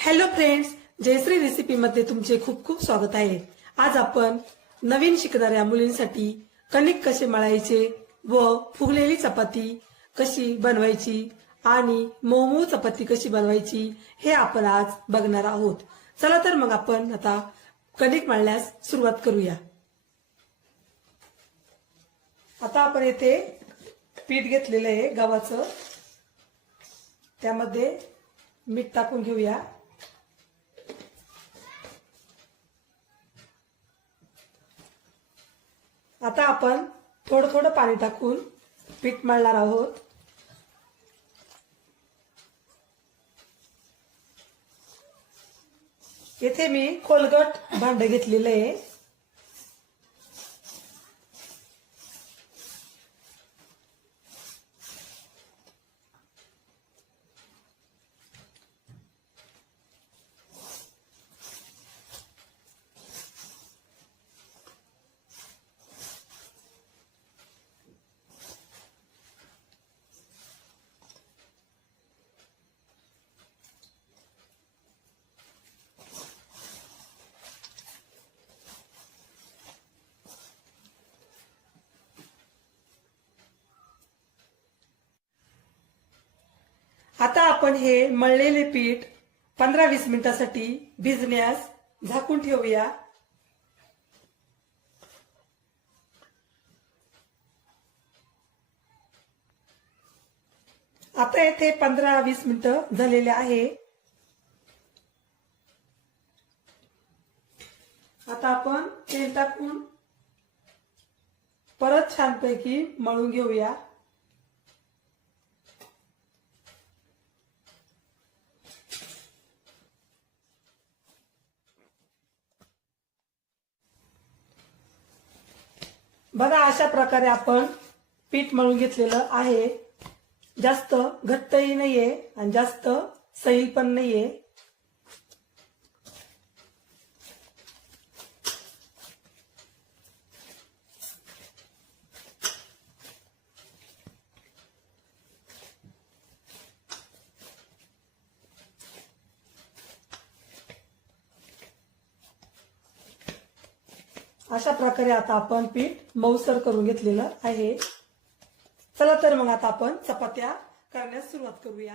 Hello friends, Jayashree recipe मध्ये तुमचे खूप खूप स्वागत आहे। आज आपण नवीन शिकणाऱ्या मुलींसाठी कणिक कसे मळायचे व फुगलेली चपाती कशी बनवायची आणि मऊ चपाती कशी बनवायची हे आपण आज बघणार आहोत। चला तर मग आपण आता कणिक मळण्यास सुरुवात करूया। आता आपण येथे पीठ घेतलेले आहे गव्हाचं, त्यामध्ये मीठ टाकून घेऊया। आता आपण थोडं थोडं पाणी टाकून पीठ मळणार आहोत। येथे मी खोलगट भांड घेतलेलं आहे। आता आपण हे मळलेले पीठ 15-20 मिनिटांसाठी भिजण्यास झाकून ठेवूया। आता येथे 15-20 मिनिटं झालेले आहे। आता आपण तेल टाकून परत छानपैकी मळून घेऊया। बघा, अशा प्रकारे आपण पीठ मळून घेतलेलं आहे। जास्त घट्टही नाहीये आणि जास्त सैल पण नाहीये। अशा प्रकारे आता आपण पीठ मऊसर करून घेतलेलं आहे। चला तर मग आता आपण चपात्या करण्यास सुरुवात करूया।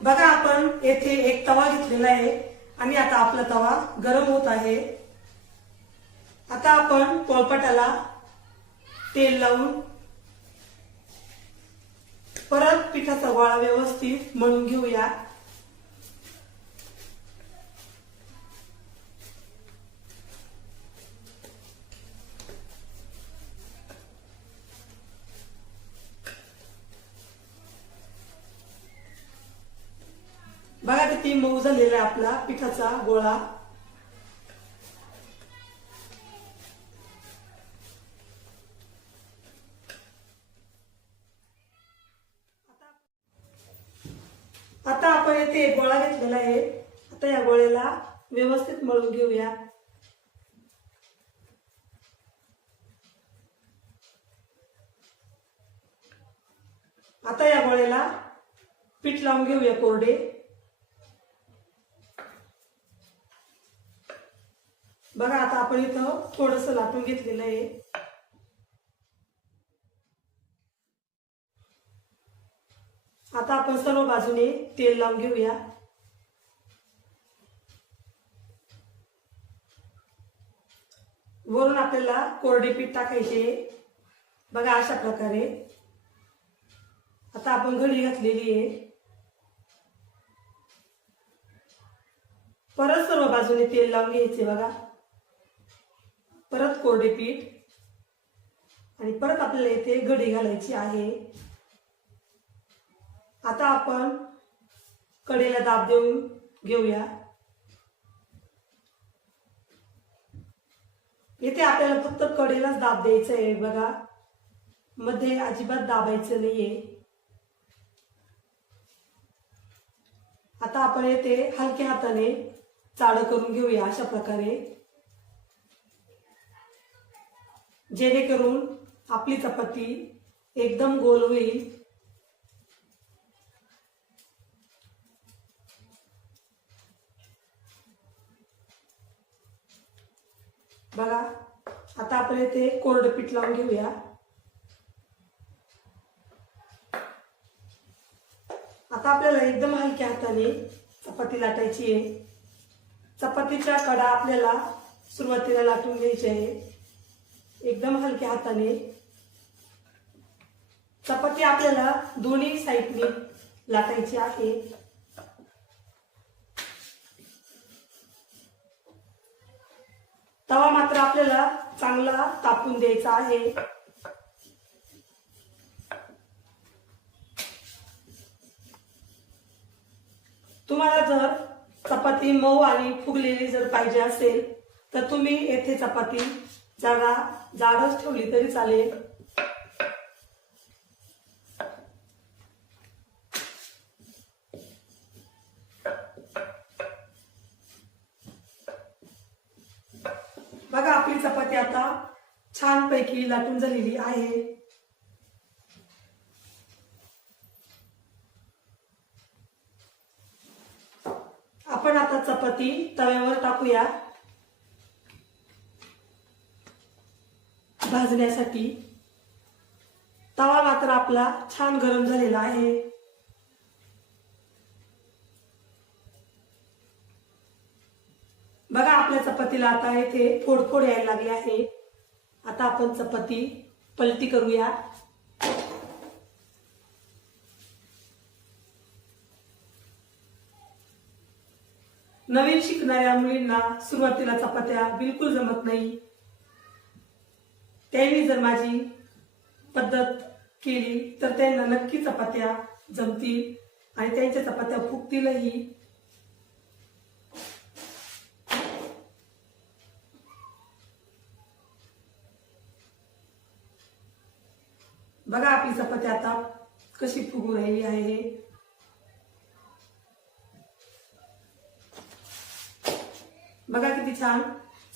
बघा, आपण येथे एक तवा घेतलेला आहे आणि आता आपला तवा गरम होत आहे। आता आपण पोळपाटाला तेल लावून परत पिठाचा गोळा व्यवस्थित मळून घेऊया। बघा, किती मऊ झालेला आहे आपला पिठाचा गोळा। आता आपण येथे एक गोळा घेतलेला आहे। आता या गोळ्याला व्यवस्थित मळून घेऊया। आता या गोळ्याला पीठ लावून घेऊया कोरडे। बघा, आता आपण इथं थोडंसं लाटून घेतलेलं आहे। आता आपण सर्व बाजूने तेल लावून घेऊया। वरून आपल्याला कोरडे पीठ टाकायचे। बघा, अशा प्रकारे आता आपण घडी घातलेली आहे। परत सर्व बाजूने तेल लावून घ्यायचे। बघा, परत कोरडे पीठ आणि परत आपल्याला इथे घडी घालायची आहे। आता आपण कडेला दाब देऊन घेऊया। इथे आपल्याला फक्त कडेलाच दाब द्यायचा आहे। बघा, मध्ये अजिबात दाबायचं नाहीये। आता आपण येथे हलक्या हाताने चाळं करून घेऊया अशा प्रकारे, जेणेकरून आपली चपाती एकदम गोल होईल। बघा आता आपण इथे कोरडं पीठ लावून घेऊया. आता आपल्याला एकदम हलक्या हाताने चपाती लाटायची आहे. चपातीच्या कडा आपल्याला सुरुवातीला लाटून घ्यायचे आहे. एकदम हलक्या हाताने चपाती आपल्याला दोन्ही साईडने लाटायची आहे. तवा मात्र आपल्याला चांगला तापून द्यायचा आहे. तुम्हाला जर चपाती मऊ आणि फुगलेली जर पाहिजे असेल तर तुम्ही येथे चपाती जरा जाडच ठेवली तरी चालेल. बघा आपली चपाती आता छानपैकी लाटून झालेली आहे. आपण आता चपाती तव्यावर टाकूया भाजण्यासाठी. तवा मात्र आपला छान गरम झालेला आहे. बघा आपल्या चपातीला आता इथे फोड यायला लागले आहे. आता आपण चपाती पलटी करूया. नवीन शिकणाऱ्या मुलींना सुरुवातीला चपात्या बिलकुल जमत नाही. त्यांनी जर माझी पद्धत केली तर त्यांना नक्की चपात्या जमतील आणि त्यांच्या चपात्या फुगतीलही. बघा आपली चपाती आता कशी फुगू राहिली आहे. बघा किती छान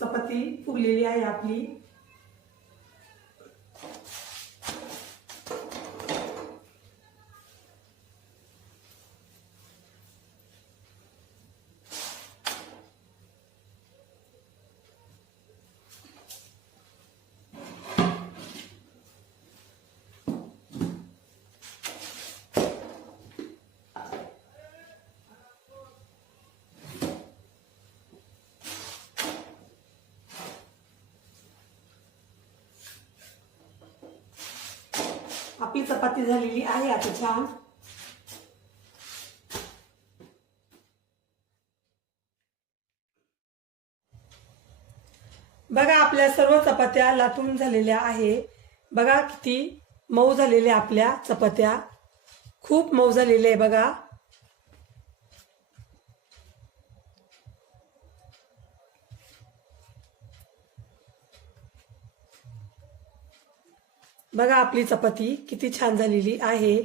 चपाती फुगलेली आहे आपली. आपली चपाती झालेली आहे आता छान. बघा आपल्या सर्व चपात्या लाटून झालेल्या आहे. बघा किती मऊ झालेल्या आपल्या चपात्या, खूप मऊ झालेल्या आहे बघा. बघा आपली चपाती किती छान झालेली आहे.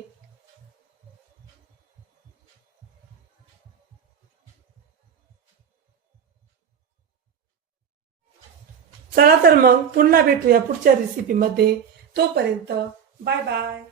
चला तर मग पुन्हा भेटूया पुढच्या रेसिपीमध्ये. तोपर्यंत बाय बाय.